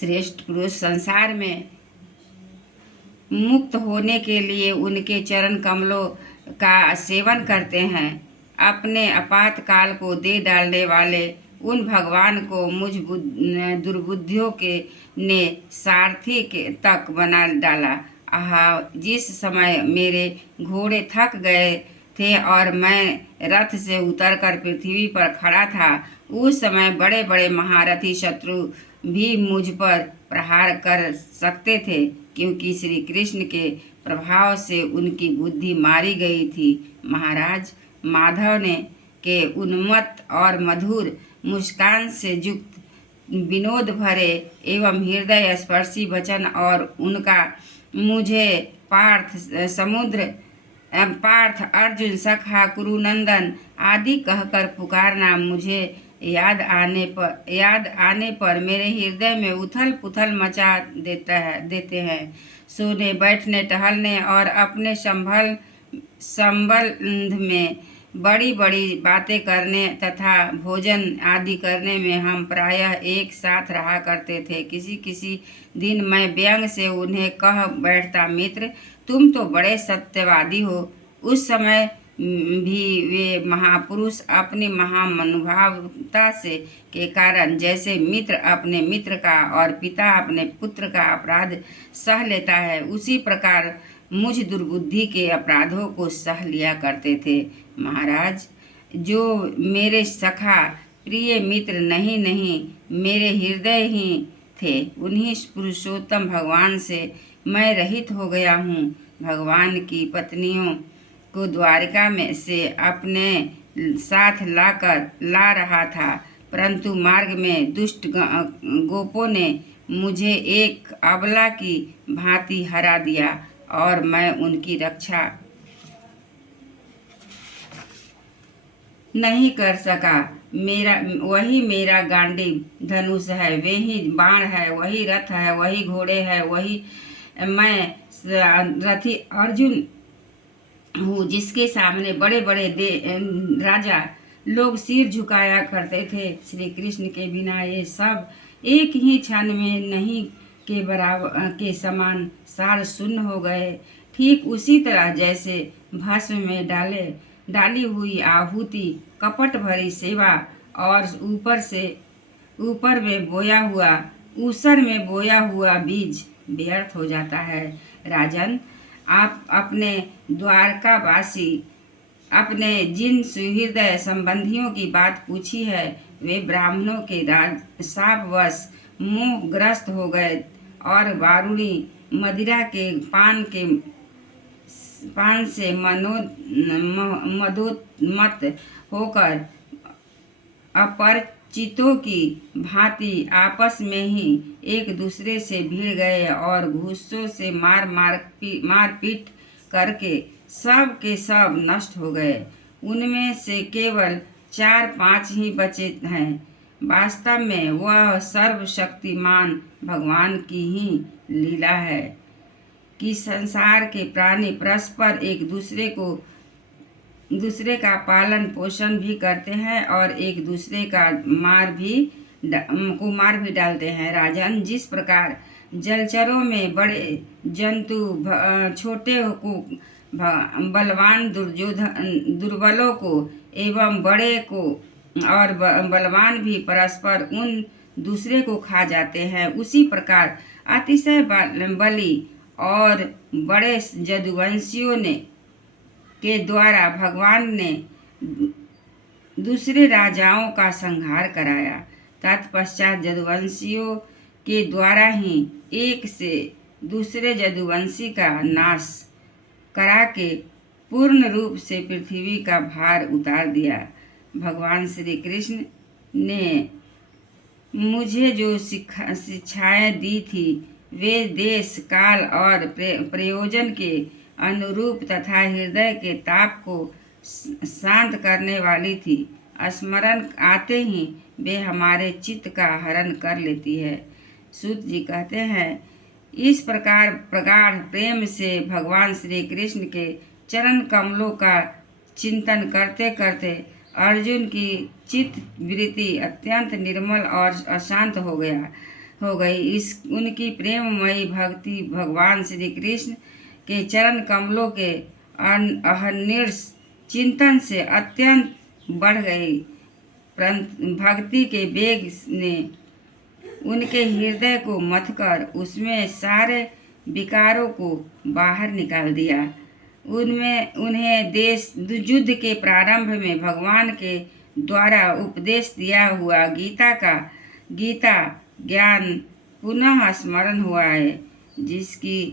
श्रेष्ठ पुरुष संसार में मुक्त होने के लिए उनके चरण कमलों का सेवन करते हैं। अपने आपातकाल को दे डालने वाले उन भगवान को मुझ दुर्बुद्धियों के ने सारथी के तक बना डाला। आहा, जिस समय मेरे घोड़े थक गए थे और मैं रथ से उतरकर पृथ्वी पर खड़ा था, उस समय बड़े बड़े महारथी शत्रु भी मुझ पर प्रहार कर सकते थे, क्योंकि श्री कृष्ण के प्रभाव से उनकी बुद्धि मारी गई थी। महाराज, माधव ने के उन्मत्त और मधुर मुस्कान से युक्त विनोद भरे एवं हृदय स्पर्शी वचन और उनका मुझे पार्थ, अर्जुन, सखा, कुरुनंदन आदि कहकर पुकारना मुझे याद आने पर मेरे हृदय में उथल पुथल मचा देते हैं। सोने, बैठने, टहलने और अपने संबंध में बड़ी बड़ी बातें करने तथा भोजन आदि करने में हम प्रायः एक साथ रहा करते थे। किसी किसी दिन मैं व्यंग से उन्हें कह बैठता, मित्र, तुम तो बड़े सत्यवादी हो। उस समय भी वे महापुरुष अपनी महामनुभावता से के कारण जैसे मित्र अपने मित्र का और पिता अपने पुत्र का अपराध सह लेता है, उसी प्रकार मुझ दुर्बुद्धि के अपराधों को सह लिया करते थे। महाराज, जो मेरे सखा प्रिय मित्र नहीं मेरे हृदय ही थे, उन्हीं पुरुषोत्तम भगवान से मैं रहित हो गया हूँ। भगवान की पत्नियों को द्वारिका में से अपने साथ ला रहा था, परंतु मार्ग में दुष्ट गोपों ने मुझे एक अबला की भांति हरा दिया और मैं उनकी रक्षा नहीं कर सका। वही मेरा गांडीव धनुष है, वही बाण है, वही रथ है, वही घोड़े है, वही मैं रथी अर्जुन हूँ, जिसके सामने बड़े बड़े राजा लोग सिर झुकाया करते थे। श्री कृष्ण के बिना ये सब एक ही क्षण में नहीं के बराबर के समान सार शून्य हो गए। ठीक उसी तरह जैसे भस्म में डाली हुई आहुति, कपट भरी सेवा और ऊपर में बोया हुआ बीज व्यर्थ हो जाता है। राजन, आप अपने द्वारकावासी अपने जिन सुहृदय संबंधियों की बात पूछी है, वे ब्राह्मणों के शापवश मोहग्रस्त हो गए और वारुणी मदिरा के पान से मदोन्मत्त होकर अपरिचितों की भांति आपस में ही एक दूसरे से भिड़ गए और घूसों से मार पीट करके सब के सब नष्ट हो गए। उनमें से केवल 4-5 ही बचे हैं। वास्तव में वह सर्वशक्तिमान भगवान की ही लीला है कि संसार के प्राणी परस्पर एक दूसरे का पालन पोषण भी करते हैं और एक दूसरे का मार भी डालते हैं। राजन, जिस प्रकार जलचरों में बड़े जंतु छोटे को बलवान दुर्बलों को एवं बड़े को और बलवान भी परस्पर उन दूसरे को खा जाते हैं, उसी प्रकार अतिशय बली और बड़े जदुवंशियों के द्वारा भगवान ने दूसरे राजाओं का संहार कराया। तत्पश्चात जदुवंशियों के द्वारा ही एक से दूसरे जदुवंशी का नाश करा के पूर्ण रूप से पृथ्वी का भार उतार दिया। भगवान श्री कृष्ण ने मुझे जो शिक्षाएं दी थी, वे देश, काल और प्रयोजन के अनुरूप तथा हृदय के ताप को शांत करने वाली थी। स्मरण आते ही वे हमारे चित्त का हरण कर लेती है। सूत जी कहते हैं, इस प्रकार प्रगाढ़ प्रेम से भगवान श्री कृष्ण के चरण कमलों का चिंतन करते करते अर्जुन की चित्त वृत्ति अत्यंत निर्मल और अशांत हो गई। इस उनकी प्रेममयी भक्ति भगवान श्री कृष्ण के चरण कमलों के अहर्निश चिंतन से अत्यंत बढ़ गई। भक्ति के वेग ने उनके हृदय को मथकर उसमें सारे विकारों को बाहर निकाल दिया। उन्हें देश युद्ध के प्रारंभ में भगवान के द्वारा उपदेश दिया हुआ गीता ज्ञान पुनः स्मरण हुआ है, जिसकी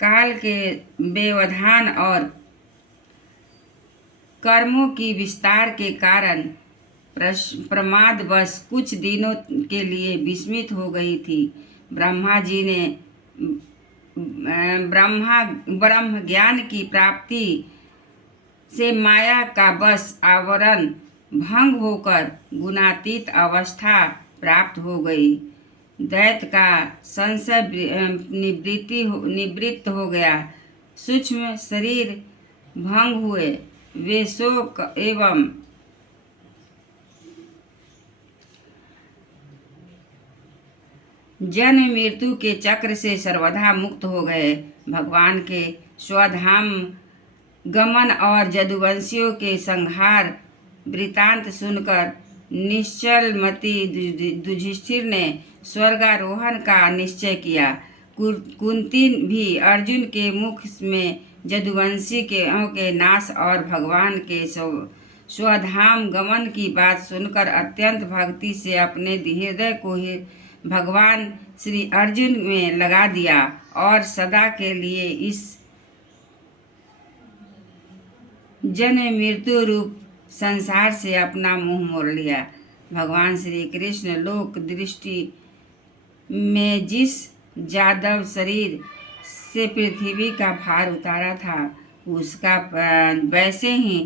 काल के व्यवधान और कर्मों की विस्तार के कारण प्रमादवश कुछ दिनों के लिए विस्मित हो गई थी। ब्रह्मा जी ने ब्रह्म ज्ञान की प्राप्ति से माया का बस आवरण भंग होकर गुणातीत अवस्था प्राप्त हो गई। दैत्य का संशय निवृत्त हो गया। सूक्ष्म शरीर भंग हुए। वे शोक एवं जन्म मृत्यु के चक्र से सर्वथा मुक्त हो गए। भगवान के स्वधाम गमन और जदुवंशियों के संहार वृतांत सुनकर निश्चलमति युधिष्ठिर ने स्वर्गारोहण का निश्चय किया। कुंती भी अर्जुन के मुख में जदुवंशी के नाश और भगवान के स्वधाम गमन की बात सुनकर अत्यंत भक्ति से अपने हृदय को ही भगवान श्री अर्जुन में लगा दिया और सदा के लिए इस जन्म मृत्यु रूप संसार से अपना मुंह मोड़ लिया। भगवान श्री कृष्ण लोक दृष्टि में जिस जादव शरीर से पृथ्वी का भार उतारा था, उसका वैसे ही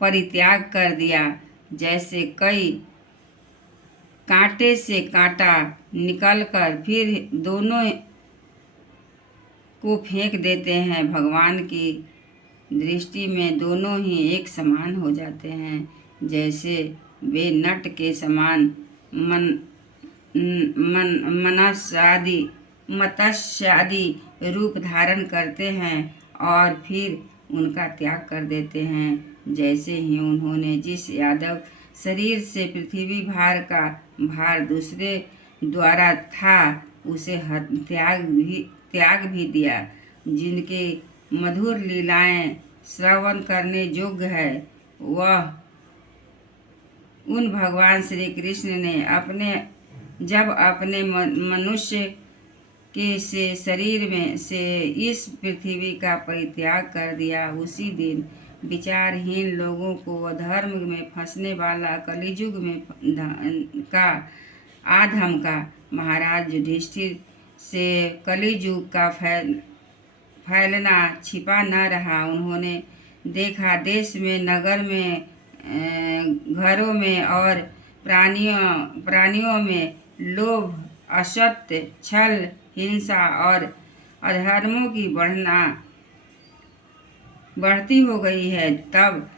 परित्याग कर दिया, जैसे कई कांटे से कांटा निकलकर फिर दोनों को फेंक देते हैं। भगवान की दृष्टि में दोनों ही एक समान हो जाते हैं, जैसे वे नट के समान मत्स्य आदि रूप धारण करते हैं और फिर उनका त्याग कर देते हैं। जैसे ही उन्होंने जिस यादव शरीर से पृथ्वी भार का भार दूसरे द्वारा था, उसे त्याग भी दिया। जिनके मधुर लीलाएं श्रवण करने योग्य है, वह उन भगवान श्री कृष्ण ने जब अपने मनुष्य के से शरीर में से इस पृथ्वी का परित्याग कर दिया, उसी दिन विचारहीन लोगों को अधर्म में फंसने वाला कलियुग में का आधम का महाराज युधिष्ठिर से कलियुग का फैलना छिपा न रहा। उन्होंने देखा देश में, नगर में, घरों में और प्राणियों में लोभ, असत्य, छल, हिंसा और अधर्मों की बढ़ती हो गई है। तब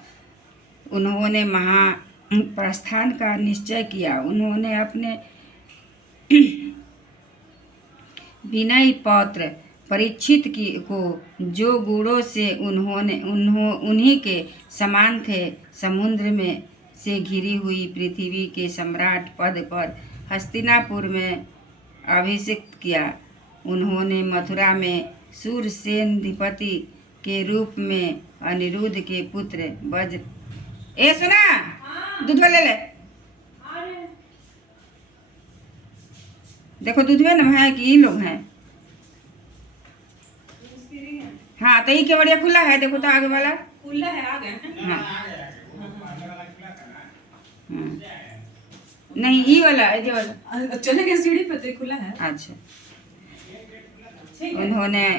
उन्होंने महाप्रस्थान का निश्चय किया। उन्होंने अपने विनय पौत्र परीक्षित को, जो गुणों से उन्हीं के समान थे, समुद्र में से घिरी हुई पृथ्वी के सम्राट पद पर हस्तिनापुर में अभिषिक्त किया। उन्होंने मथुरा में सूरसेनाधिपति के रूप में अनिरुद्ध के पुत्र वज्र सुना दूध ले ले, देखो दूध में ना है कि ये लोग हैं। हाँ तो ये क्या बढ़िया खुला है, देखो तो आगे वाला खुला है, आगे हाँ नहीं ये वाला चले गए सीढ़ी पे तो खुला है। अच्छा,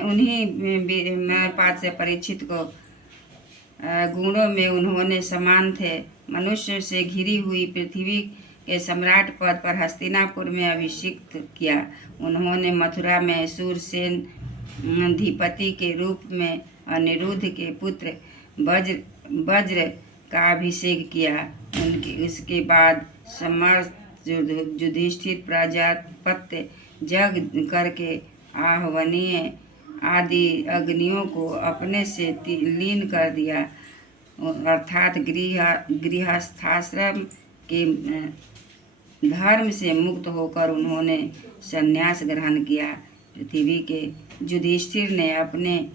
उन्हीं पाद से परीक्षित को गुणों में उन्होंने समान थे। मनुष्य से घिरी हुई पृथ्वी के सम्राट पद पर हस्तिनापुर में अभिषिक्त किया। उन्होंने मथुरा में सूरसेन अधिपति के रूप में अनिरुद्ध के पुत्र वज्र का अभिषेक किया। उसके बाद युधिष्ठिर प्रजापत्य जग करके आहवनीय आदि अग्नियों को अपने से लीन कर दिया, अर्थात गृहस्थाश्रम के धर्म से मुक्त होकर उन्होंने संन्यास ग्रहण किया। पृथ्वी के युधिष्ठिर ने अपने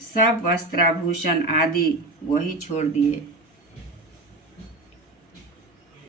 सब वस्त्राभूषण आदि वही छोड़ दिए।